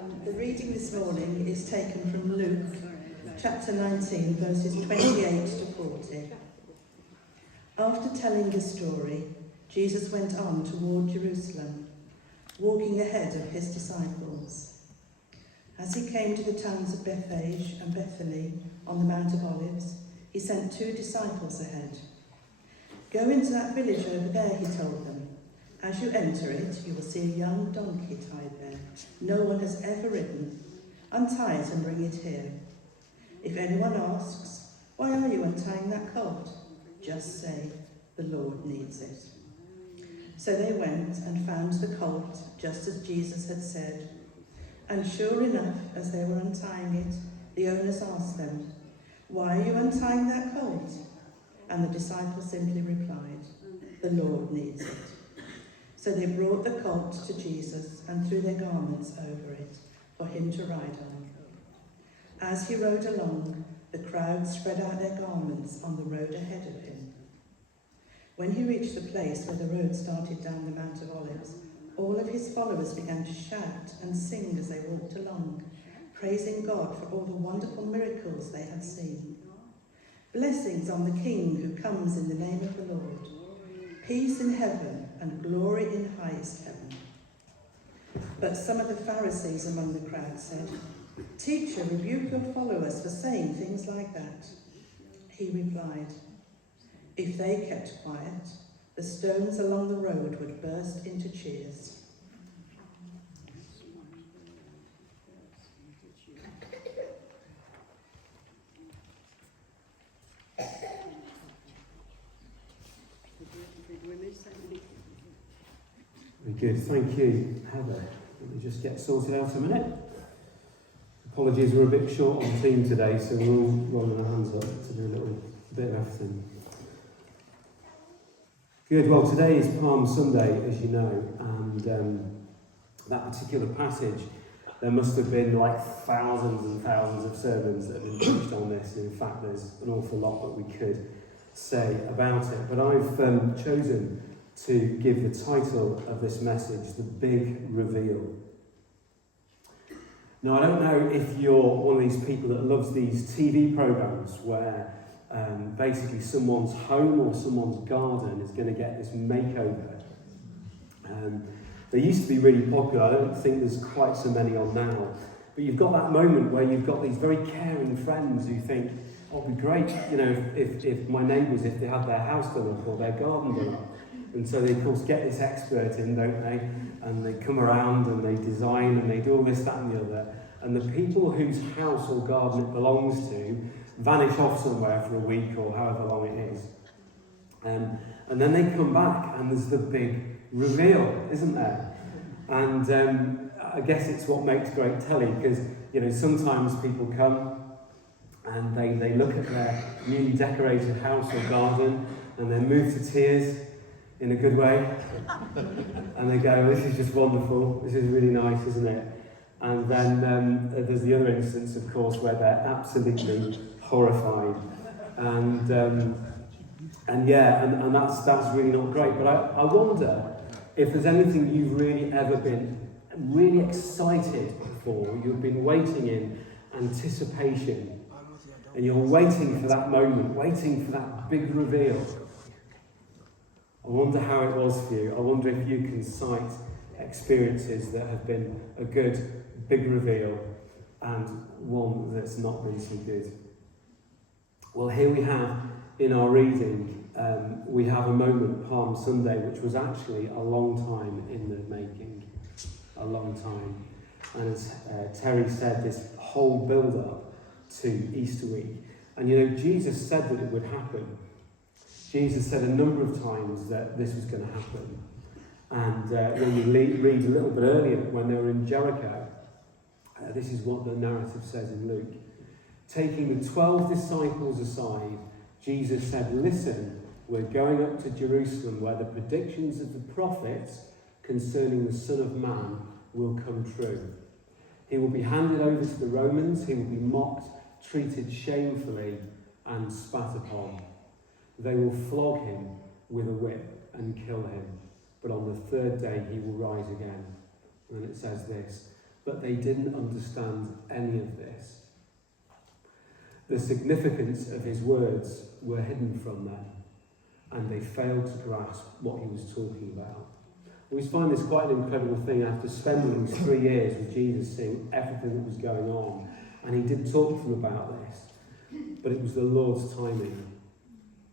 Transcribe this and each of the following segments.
The reading this morning is taken from Luke, chapter 19, verses 28 to 40. After telling this story, Jesus went on toward Jerusalem, walking ahead of his disciples. As he came to the towns of Bethphage and Bethany on the Mount of Olives, he sent 2 disciples ahead. "Go into that village over there," he told them. "As you enter it, you will see a young donkey tied there. No one has ever ridden. Untie it and bring it here. If anyone asks, 'Why are you untying that colt?' just say, 'The Lord needs it.'" So they went and found the colt, just as Jesus had said. And sure enough, as they were untying it, the owners asked them, "Why are you untying that colt?" And the disciples simply replied, "The Lord needs it." So they brought the colt to Jesus and threw their garments over it for him to ride on. As he rode along, the crowd spread out their garments on the road ahead of him. When he reached the place where the road started down the Mount of Olives, all of his followers began to shout and sing as they walked along, praising God for all the wonderful miracles they had seen. "Blessings on the King who comes in the name of the Lord. Peace in heaven and glory in highest heaven." But some of the Pharisees among the crowd said, "Teacher, rebuke your followers for saying things like that." He replied, "If they kept quiet, the stones along the road would burst into cheers." Very good, thank you, Heather. Let me just get sorted out a minute. Apologies, we're a bit short on team today, so we're all rolling our hands up to do a little bit of everything. Good, well today is Palm Sunday, as you know, and that particular passage, there must have been like thousands and thousands of sermons that have been preached on this. In fact, there's an awful lot that we could say about it, but I've chosen to give the title of this message, The Big Reveal. Now, I don't know if you're one of these people that loves these TV programmes where basically someone's home or someone's garden is going to get this makeover. They used to be really popular. I don't think there's quite so many on now. But you've got that moment where you've got these very caring friends who think, "Oh, it'd be great, you know, if my neighbours, if they had their house done up or their garden done up." And so they, of course, get this expert in, don't they? And they come around and they design and they do all this, that and the other. And the people whose house or garden it belongs to vanish off somewhere for a week or however long it is. And then they come back and there's the big reveal, isn't there? And I guess it's what makes great telly, because, you know, sometimes people come and they look at their newly decorated house or garden and they're moved to tears in a good way. And they go, "This is just wonderful, this is really nice, isn't it?" And then there's the other instance, of course, where they're absolutely horrified. And that's really not great. But I wonder if there's anything you've really ever been really excited for, you've been waiting in anticipation, and you're waiting for that moment, waiting for that big reveal. I wonder how it was for you. I wonder if you can cite experiences that have been a good big reveal and one that's not been so good. Well, here we have in our reading, we have a moment, Palm Sunday, which was actually a long time in the making. A long time. And as Terry said, this whole build-up to Easter week. And you know, Jesus said that it would happen. Jesus said a number of times that this was going to happen. And when we read a little bit earlier, when they were in Jericho, this is what the narrative says in Luke. Taking the 12 disciples aside, Jesus said, "Listen, we're going up to Jerusalem where the predictions of the prophets concerning the Son of Man will come true. He will be handed over to the Romans, he will be mocked, treated shamefully, and spat upon. They will flog him with a whip and kill him, but on the third day he will rise again." And then it says this, but they didn't understand any of this. The significance of his words were hidden from them, and they failed to grasp what he was talking about. We always find this quite an incredible thing after spending these 3 years with Jesus, seeing everything that was going on. And he did talk to them about this, but it was the Lord's timing.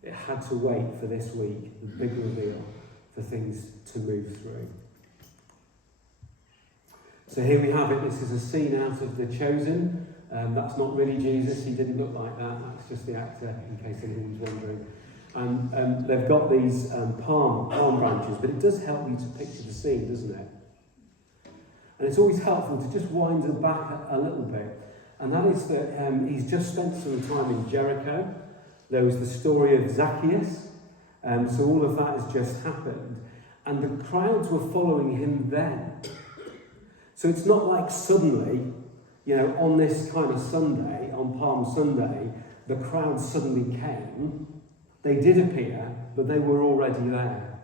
It had to wait for this week, the big reveal, for things to move through. So here we have it. This is a scene out of The Chosen. That's not really Jesus. He didn't look like that. That's just the actor, in case anyone was wondering. And they've got these palm branches, but it does help you to picture the scene, doesn't it? And it's always helpful to just wind it back a little bit. And that is that he's just spent some time in Jericho. There was the story of Zacchaeus. So all of that has just happened. And the crowds were following him then. So it's not like suddenly, on this kind of Sunday, on Palm Sunday, the crowd suddenly came. They did appear, but they were already there.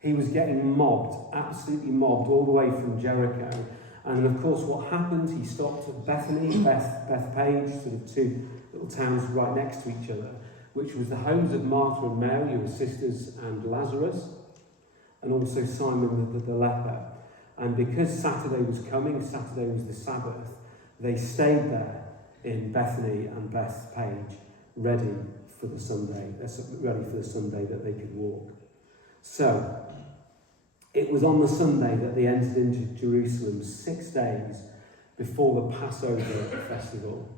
He was getting mobbed, absolutely mobbed, all the way from Jericho. And of course, what happened, he stopped at Bethany, Bethpage, sort of two little towns right next to each other, which was the homes of Martha and Mary, who were sisters, and Lazarus, and also Simon the leper. And because Saturday was coming, Saturday was the Sabbath, they stayed there in Bethany and Bethpage, ready for the Sunday that they could walk. So, it was on the Sunday that they entered into Jerusalem 6 days before the Passover festival.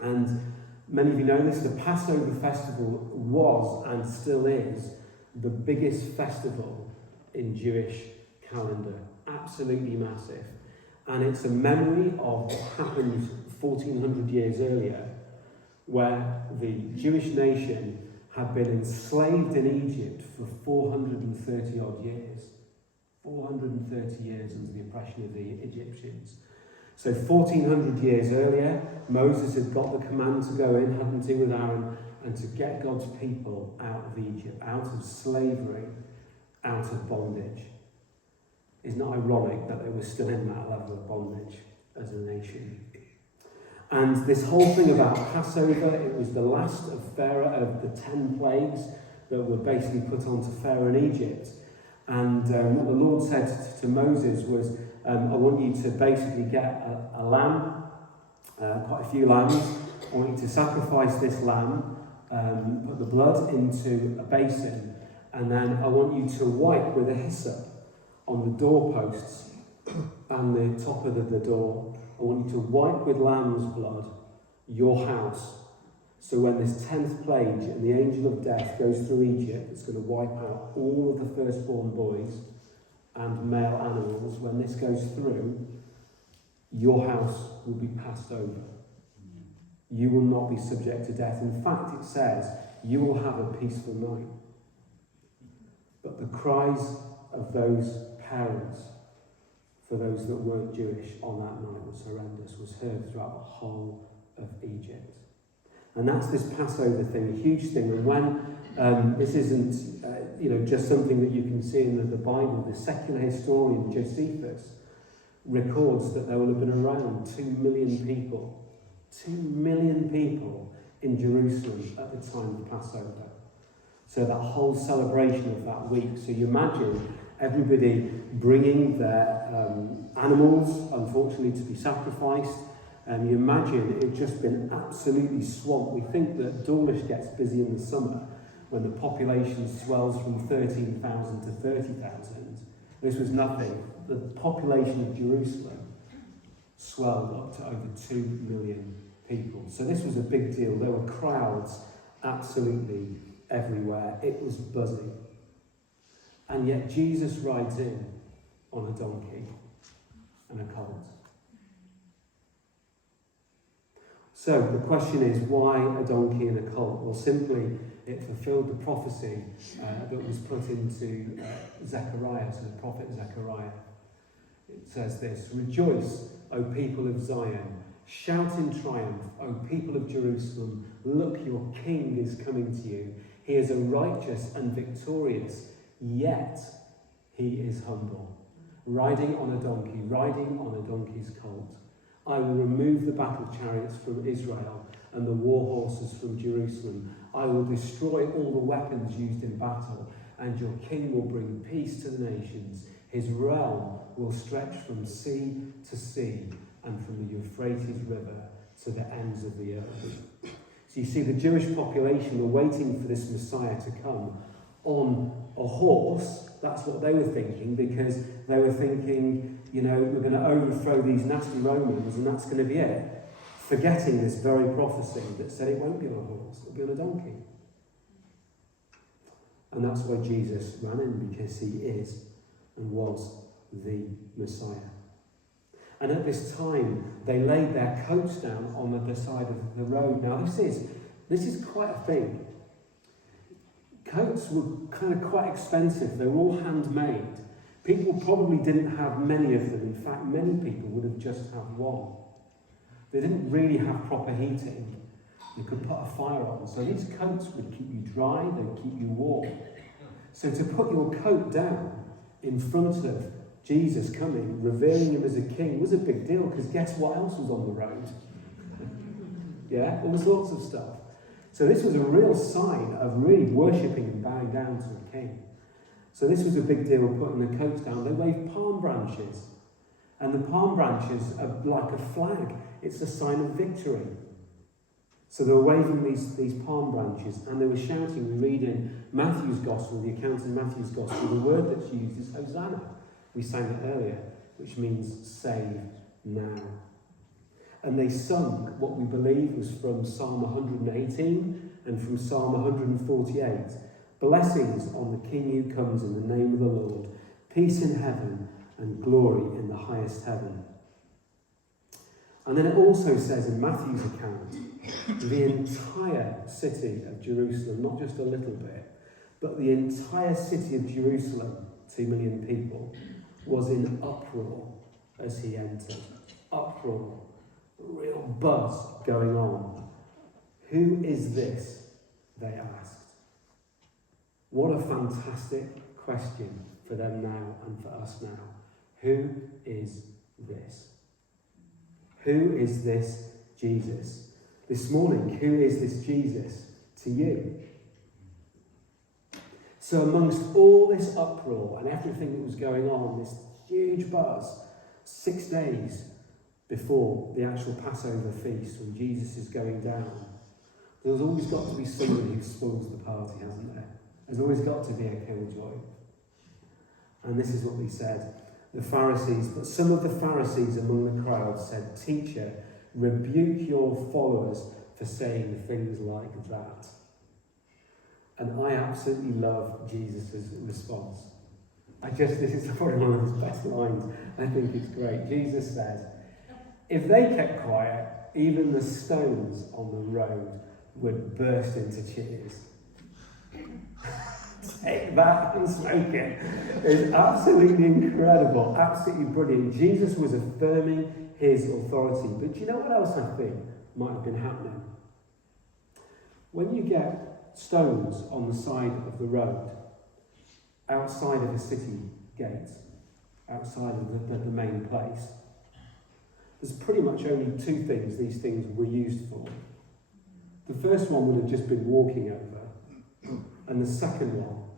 And many of you know this, the Passover festival was and still is the biggest festival in Jewish calendar. Absolutely massive. And it's a memory of what happened 1400 years earlier, where the Jewish nation had been enslaved in Egypt for 430 odd years. 430 years under the oppression of the Egyptians. So 1400 years earlier, Moses had got the command to go in, hadn't he, with Aaron, and to get God's people out of Egypt, out of slavery, out of bondage. Isn't it ironic that they were still in that level of bondage as a nation? And this whole thing about Passover, it was the last of Pharaoh, of the 10 plagues that were basically put onto Pharaoh in Egypt. And what the Lord said to Moses was, I want you to basically get a lamb, quite a few lambs. I want you to sacrifice this lamb, put the blood into a basin, and then I want you to wipe with a hyssop on the doorposts and the top of the door. I want you to wipe with lamb's blood your house. So when this 10th plague and the angel of death goes through Egypt, it's going to wipe out all of the firstborn boys and male animals. When this goes through, your house will be passed over. You will not be subject to death. In fact, it says, you will have a peaceful night. But the cries of those parents for those that weren't Jewish on that night was horrendous, was heard throughout the whole of Egypt. And that's this Passover thing, a huge thing. And when this isn't, just something that you can see in the Bible, the secular historian Josephus records that there will have been around 2 million people, 2 million people in Jerusalem at the time of Passover. So that whole celebration of that week. So you imagine everybody bringing their animals, unfortunately, to be sacrificed. And you imagine it had just been absolutely swamped. We think that Dawlish gets busy in the summer when the population swells from 13,000 to 30,000. This was nothing. The population of Jerusalem swelled up to over 2 million people. So this was a big deal. There were crowds absolutely everywhere. It was buzzing. And yet Jesus rides in on a donkey and a colt. So the question is, why a donkey and a colt? Well, simply, it fulfilled the prophecy that was put into Zechariah, to the prophet Zechariah. It says this: "Rejoice, O people of Zion. Shout in triumph, O people of Jerusalem. Look, your king is coming to you. He is a righteous and victorious, yet he is humble riding on a donkey, riding on a donkey's colt. I will remove the battle chariots from Israel and the war horses from Jerusalem. I will destroy all the weapons used in battle, and your king will bring peace to the nations. His realm will stretch from sea to sea and from the Euphrates River to the ends of the earth. So you see, the Jewish population were waiting for this Messiah to come on a horse. That's what they were thinking, because they were thinking, you know, we're going to overthrow these nasty Romans and that's going to be it. Forgetting this very prophecy that said it won't be on a horse, it'll be on a donkey. And that's why Jesus ran in, because he is and was the Messiah. And at this time, they laid their coats down on the side of the road. Now, this is quite a thing. Coats were kind of quite expensive. They were all handmade. People probably didn't have many of them. In fact, many people would have just had one. They didn't really have proper heating. You could put a fire on. So these coats would keep you dry, they would keep you warm. So to put your coat down in front of Jesus coming, revering him as a king, was a big deal, because guess what else was on the road? Yeah, all sorts of stuff. So this was a real sign of really worshipping and bowing down to a king. So this was a big deal, putting the coats down. They waved palm branches. And the palm branches are like a flag. It's a sign of victory. So they were waving these palm branches, and they were shouting. We read in Matthew's Gospel, the account in Matthew's Gospel, the word that's used is Hosanna. We sang it earlier, which means save now. And they sung what we believe was from Psalm 118 and from Psalm 148. Blessings on the King who comes in the name of the Lord, peace in heaven and glory in the highest heaven. And then it also says in Matthew's account, the entire city of Jerusalem, not just a little bit, but the entire city of Jerusalem, 2 million people, was in uproar as he entered. Uproar. Real buzz going on. Who is this? They asked. What a fantastic question for them now and for us now. Who is this? Who is this Jesus? This morning, who is this Jesus to you? So amongst all this uproar and everything that was going on, this huge buzz, 6 days before the actual Passover feast, when Jesus is going down, there's always got to be somebody who spoils the party, hasn't there? There's always got to be a killjoy. And this is what we said. The Pharisees, but some of the Pharisees among the crowd said, "Teacher, rebuke your followers for saying things like that." And I absolutely love Jesus' response. This is probably one of his best lines. I think it's great. Jesus said, if they kept quiet, even the stones on the road would burst into cheers. Take that and smoke it. It's absolutely incredible, absolutely brilliant. Jesus was affirming his authority. But do you know what else I think might have been happening? When you get stones on the side of the road, outside of a city gate, outside of the main place, there's pretty much only two things these things were used for. The first one would have just been walking over, and the second one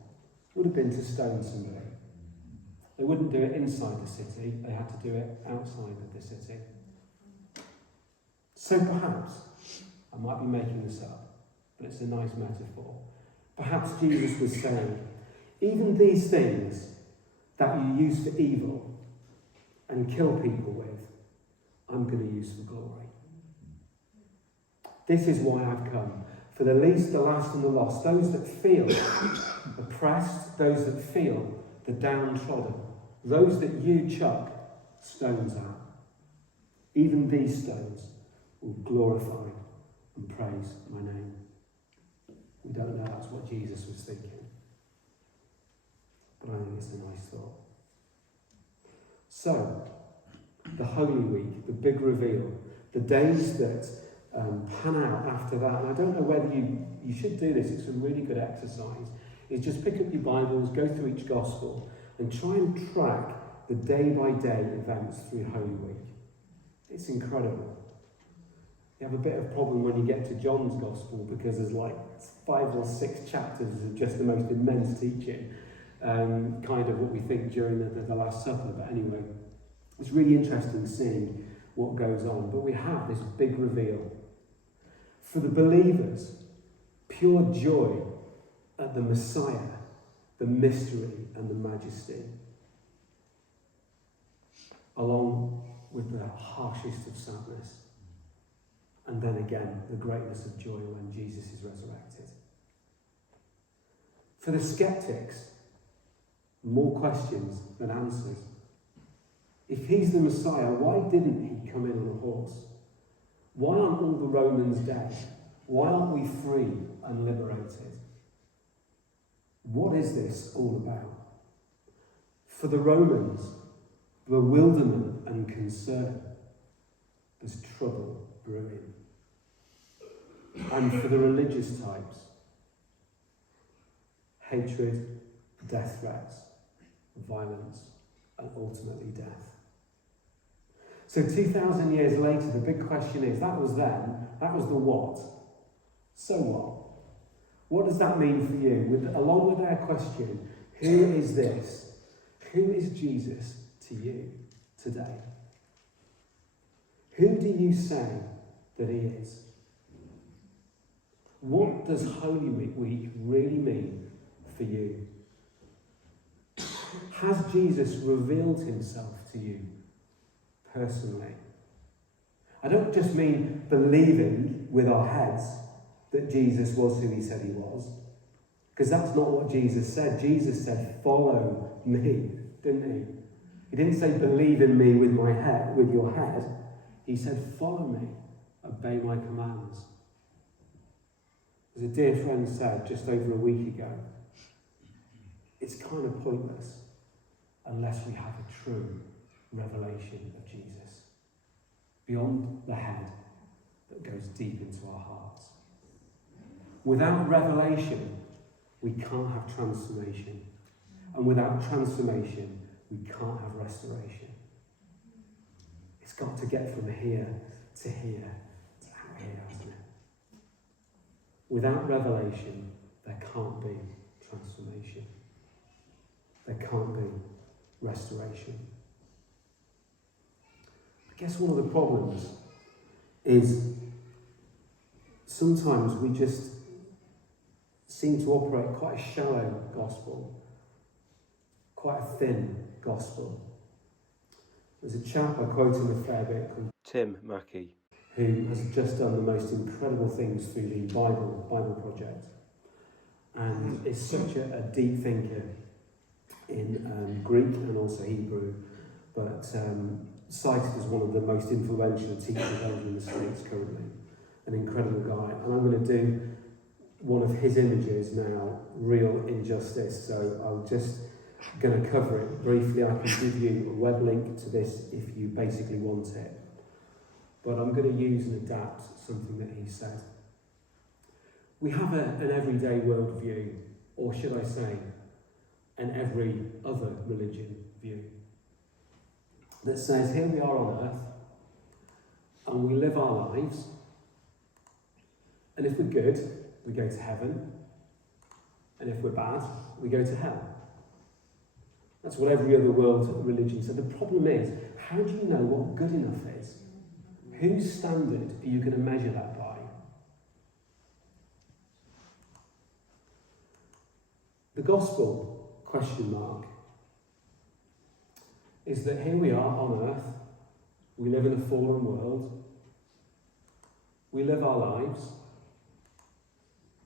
would have been to stone somebody. They wouldn't do it inside the city, they had to do it outside of the city. So perhaps, I might be making this up, but it's a nice metaphor. Perhaps Jesus was saying, even these things that you use for evil and kill people with, I'm going to use for glory. This is why I've come. For the least, the last and the lost, those that feel oppressed, those that feel the downtrodden, those that you chuck stones at. Even these stones will glorify and praise my name. We don't know that's what Jesus was thinking, but I think it's a nice thought. So, the Holy Week, the big reveal, the days that pan out after that, and I don't know whether you should do this, it's a really good exercise, is just pick up your Bibles, go through each Gospel, and try and track the day-by-day events through Holy Week. It's incredible. You have a bit of a problem when you get to John's Gospel because there's like 5 or 6 chapters of just the most immense teaching, kind of what we think during the Last Supper. But anyway, it's really interesting seeing what goes on. But we have this big reveal. For the believers, pure joy at the Messiah, the mystery and the majesty, along with the harshest of sadness. And then again, the greatness of joy when Jesus is resurrected. For the skeptics, more questions than answers. If he's the Messiah, why didn't he come in on a horse? Why aren't all the Romans dead? Why aren't we free and liberated? What is this all about? For the Romans, bewilderment and concern. There's trouble brewing. And for the religious types, hatred, death threats, violence, and ultimately death. So 2,000 years later, the big question is, that was then, that was the what. So what? What does that mean for you? Along with our question, who is this? Who is Jesus to you today? Who do you say that he is? What does Holy Week really mean for you? Has Jesus revealed himself to you personally? I don't just mean believing with our heads that Jesus was who he said he was, because that's not what Jesus said. Jesus said, follow me, didn't he? He didn't say believe in me with my head, with your head. He said, follow me, obey my commands. As a dear friend said just over a week ago, it's kind of pointless unless we have a true revelation of Jesus, beyond the head, that goes deep into our hearts. Without revelation, we can't have transformation. And without transformation, we can't have restoration. It's got to get from here to here to out here, hasn't it? Without revelation, there can't be transformation. There can't be restoration. I guess one of the problems is sometimes we just seem to operate quite a shallow gospel, quite a thin gospel. There's a chap I quote in a fair bit called Tim Mackie, who has just done the most incredible things through the Bible Project, and is such a deep thinker in Greek and also Hebrew, but cited as one of the most influential teachers over in the States currently. An incredible guy. And I'm going to do one of his images now, Real Injustice, so I'm just going to cover it briefly. I can give you a web link to this if you basically want it. But I'm going to use and adapt something that he said. We have an everyday worldview, or should I say, an every other religion view, that says here we are on earth, and we live our lives, and if we're good, we go to heaven, and if we're bad, we go to hell. That's what every other world religion said. The problem is, how do you know what good enough is? Whose standard are you going to measure that by? The gospel, question mark, is that here we are on earth, we live in a fallen world, we live our lives,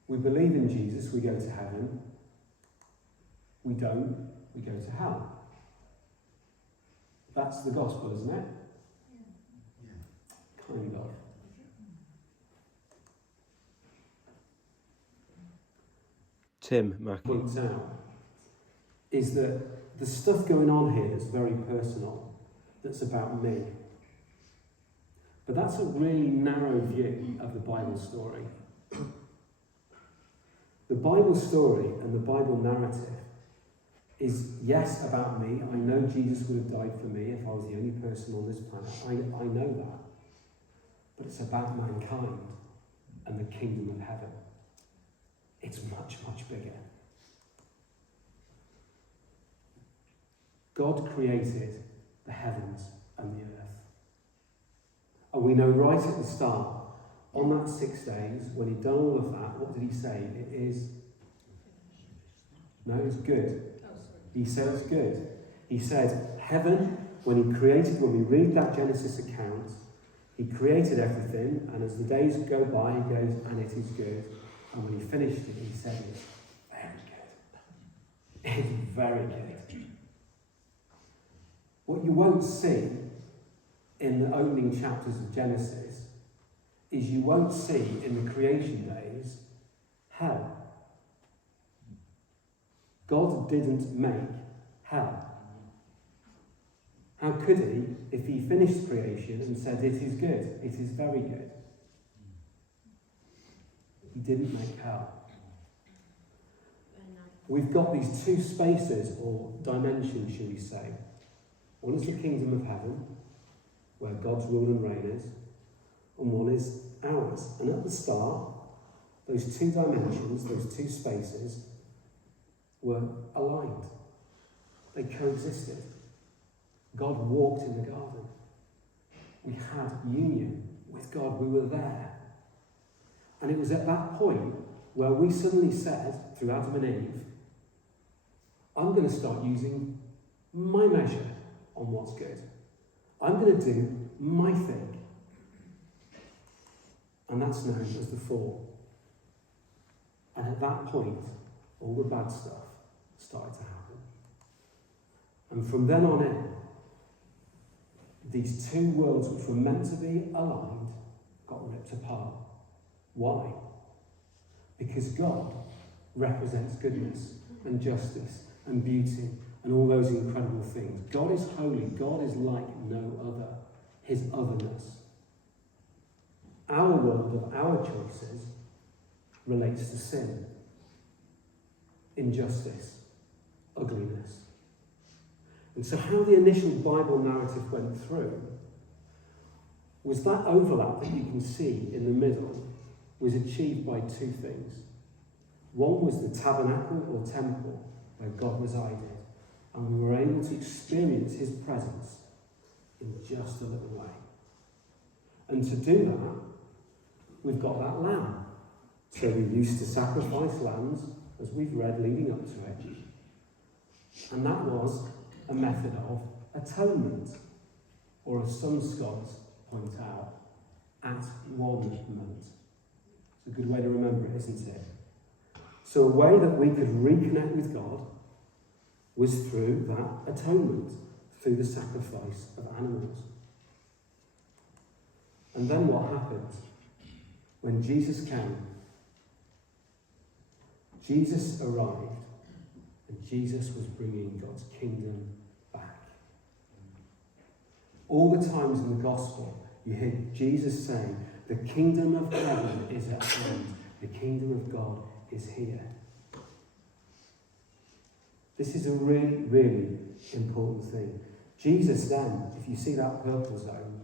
we believe in Jesus, we go to heaven, we don't, we go to hell. That's the gospel, isn't it? Kind of. Tim Mackie points out is that the stuff going on here that's very personal, that's about me. But that's a really narrow view of the Bible story. The Bible story and the Bible narrative is, yes, about me. I know Jesus would have died for me if I was the only person on this planet. I know that. But it's about mankind and the kingdom of heaven. It's much, much bigger. God created the heavens and the earth. And we know right at the start, on that 6 days, when he'd done all of that, what did he say? It is... No, it's good. He said it's good. He said, heaven, when we read that Genesis account, he created everything, and as the days go by, he goes, and it is good. And when he finished it, he said, it's very good. It's very good. What you won't see in the opening chapters of Genesis is you won't see in the creation days hell. God didn't make hell. How could he if he finished creation and said, it is good, it is very good? He didn't make hell. We've got these two spaces, or dimensions, shall we say. One is the kingdom of heaven, where God's rule and reign is, and one is ours. And at the start, those two dimensions, those two spaces, were aligned. They coexisted. God walked in the garden. We had union with God. We were there. And it was at that point where we suddenly said, through Adam and Eve, I'm going to start using my measure on what's good. I'm going to do my thing. And that's known as the fall. And at that point, all the bad stuff started to happen. And from then on in, these two worlds which were meant to be aligned got ripped apart. Why? Because God represents goodness and justice and beauty and all those incredible things. God is holy. God is like no other. His otherness. Our world of our choices relates to sin, injustice, ugliness. And so how the initial Bible narrative went through was that overlap that you can see in the middle was achieved by two things. One was the tabernacle or temple where God resided, and we were able to experience his presence in just a little way. And to do that, we've got that lamb. So we used to sacrifice lambs, as we've read leading up to it. And that was a method of atonement, or as some scholars point out, at-one-ment. It's a good way to remember it, isn't it? So a way that we could reconnect with God was through that atonement, through the sacrifice of animals. And then what happened? When Jesus came, Jesus arrived, and Jesus was bringing God's kingdom back. All the times in the gospel, you hear Jesus saying, the kingdom of heaven is at hand. The kingdom of God is here. This is a really, really important thing. Jesus then, if you see that purple zone,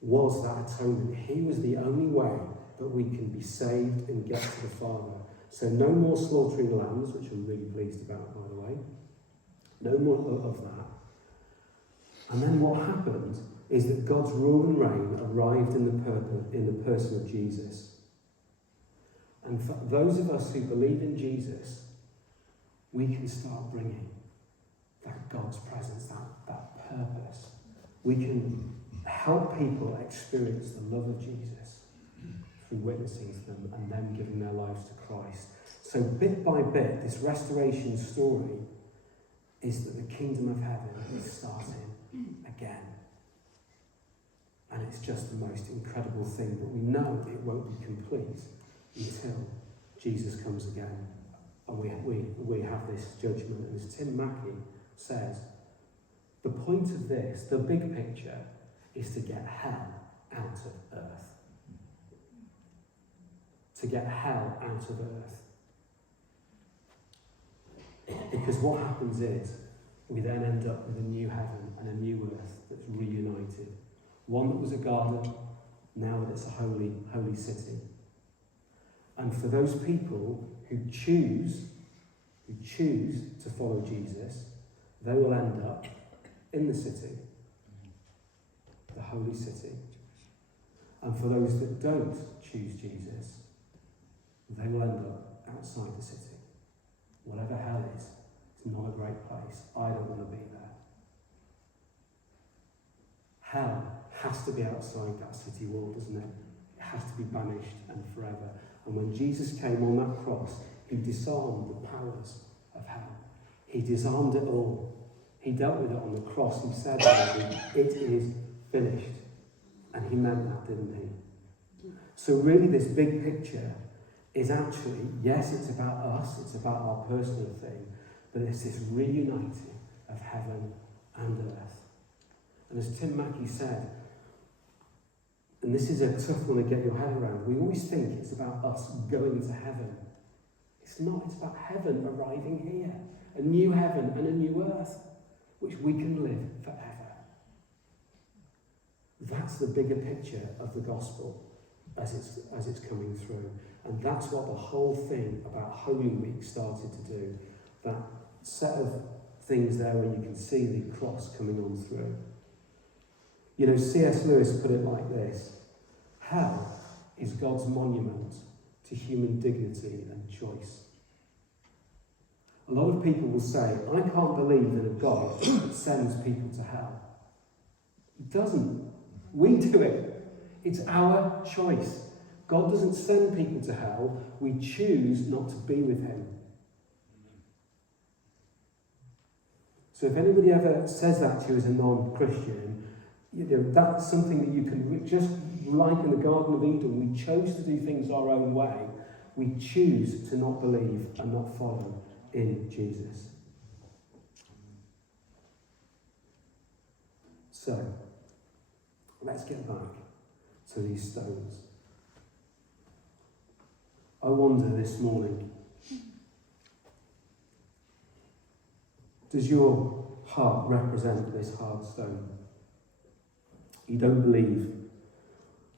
was that atonement. He was the only way that we can be saved and get to the Father. So no more slaughtering lambs, which I'm really pleased about, by the way. No more of that. And then what happened is that God's rule and reign arrived in the person of Jesus. And for those of us who believe in Jesus, we can start bringing that God's presence, that purpose. We can help people experience the love of Jesus through witnessing to them and them giving their lives to Christ. So bit by bit, this restoration story is that the kingdom of heaven is starting again. And it's just the most incredible thing, but we know it won't be complete until Jesus comes again. And we have this judgment. And as Tim Mackey says, the point of this, the big picture, is to get hell out of earth. To get hell out of earth. Because what happens is, we then end up with a new heaven and a new earth that's reunited. One that was a garden, now that it's a holy, holy city. And for those people who choose to follow Jesus, they will end up in the city, the holy city. And for those that don't choose Jesus, they will end up outside the city. Whatever hell is, it's not a great place. I don't want to be there. Hell has to be outside that city wall, doesn't it? It has to be banished and forever. And when Jesus came on that cross, he disarmed the powers of hell. He disarmed it all. He dealt with it on the cross. He said, it is finished. And he meant that, didn't he? So really this big picture is actually, yes, it's about us, it's about our personal thing, but it's this reuniting of heaven and earth. And as Tim Mackey said, and this is a tough one to get your head around, we always think it's about us going to heaven. It's not, it's about heaven arriving here. A new heaven and a new earth, which we can live forever. That's the bigger picture of the gospel as it's coming through. And that's what the whole thing about Holy Week started to do. That set of things there where you can see the cross coming on through. You know, C.S. Lewis put it like this: hell is God's monument to human dignity and choice. A lot of people will say, I can't believe in a God that sends people to hell. He doesn't. We do it. It's our choice. God doesn't send people to hell. We choose not to be with him. So if anybody ever says that to you as a non-Christian, you know, that's something that you can, just like in the Garden of Eden, we chose to do things our own way. We choose to not believe and not follow in Jesus. So, let's get back to these stones. I wonder this morning, does your heart represent this hard stone? You don't believe.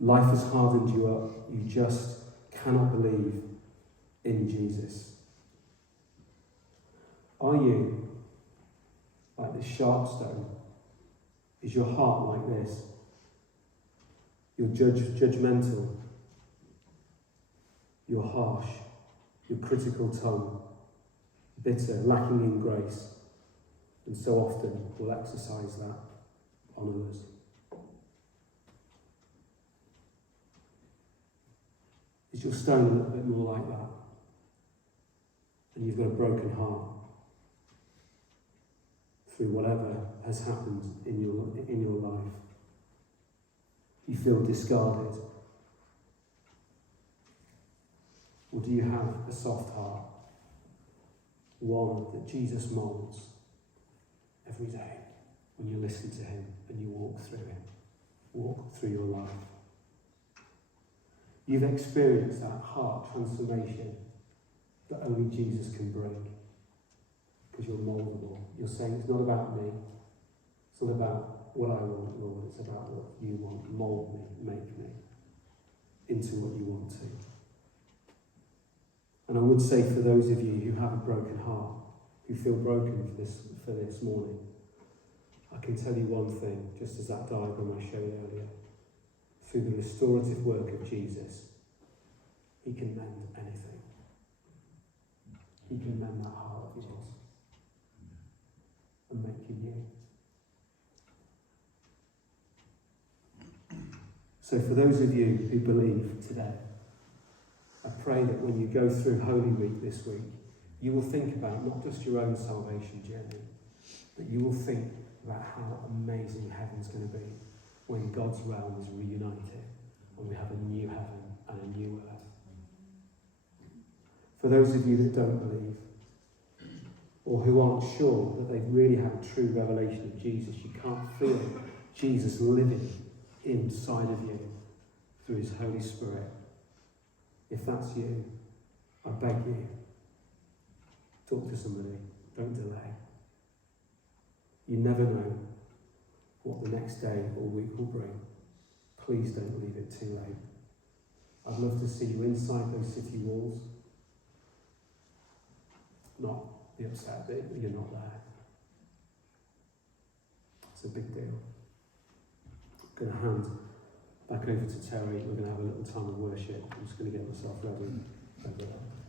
Life has hardened you up. You just cannot believe in Jesus. Are you like this sharp stone? Is your heart like this? You're judgmental. You're harsh. You're critical tongue. Bitter, lacking in grace. And so often we'll exercise that on others. Is your stone a little bit more like that? And you've got a broken heart through whatever has happened in your life. You feel discarded. Or do you have a soft heart? One that Jesus molds every day when you listen to him and you walk through him. Walk through your life. You've experienced that heart transformation that only Jesus can bring. Because you're moldable. You're saying it's not about me. It's not about what I want, Lord. It's about what you want. Mold me, make me into what you want to. And I would say for those of you who have a broken heart, who feel broken for this morning, I can tell you one thing, just as that diagram I showed earlier. Through the restorative work of Jesus, he can mend anything. He can mend that heart of yours and make you new. So for those of you who believe today, I pray that when you go through Holy Week this week, you will think about not just your own salvation journey, but you will think about how amazing heaven's going to be when God's realm is reunited and we have a new heaven and a new earth. For those of you that don't believe, or who aren't sure that they've really had a true revelation of Jesus, you can't feel Jesus living inside of you through his Holy Spirit. If that's you, I beg you, talk to somebody. Don't delay. You never know what the next day or week will bring. Please don't leave it too late. I'd love to see you inside those city walls. Not be upset that you're not there. It's a big deal. I'm going to hand back over to Terry. We're going to have a little time of worship. I'm just going to get myself ready over there.